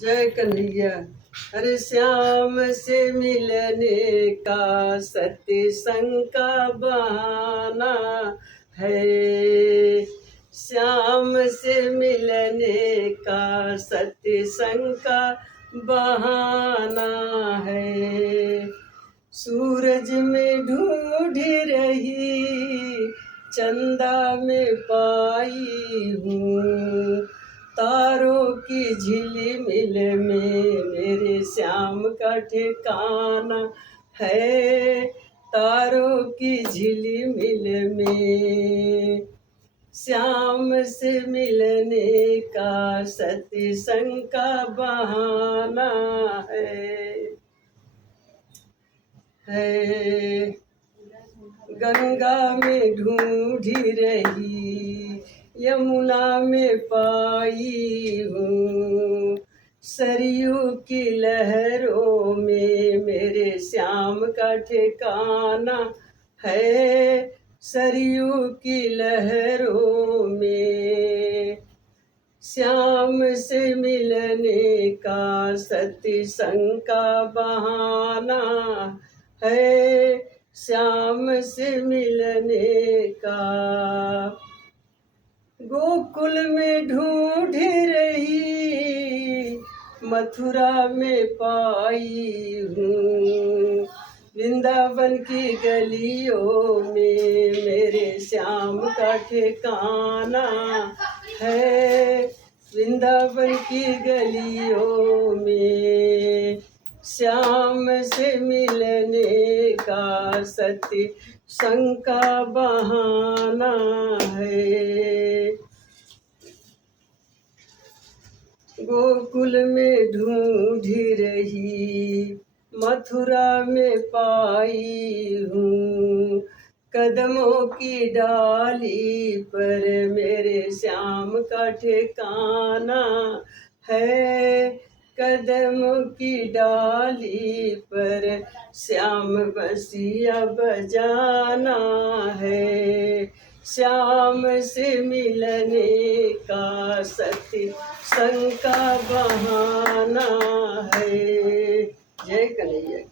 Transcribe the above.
जय कन्हैया। अरे श्याम से मिलने का सत्संग का बहाना है। श्याम से मिलने का सत्संग का बहाना है। सूरज में ढूंढ रही चंदा में पाई हूँ। तारों की झिलमिल में मेरे श्याम का ठिकाना है। तारों की झिलमिल में श्याम से मिलने का सत्संग का बहाना है। गंगा में ढूंढी रही यमुना में पाई हूँ। सरयू की लहरों में मेरे श्याम का ठिकाना है। सरयू की लहरों में श्याम से मिलने का सत्संग का बहाना है। श्याम से मिलने का गोकुल में ढूंढ रही मथुरा में पाई हूँ। वृंदावन की गलियों में मेरे श्याम का ठिकाना है। वृंदावन की गलियों में श्याम से मिलने का सत्संग का बहाना है। गोकुल में ढूंढी रही मथुरा में पाई हूँ। कदमों की डाली पर मेरे श्याम का ठिकाना है। कदमों की डाली पर श्याम बंसिया बजाना है। श्याम से मिलने का सत्संग का बहाना है। जय कन्हैया।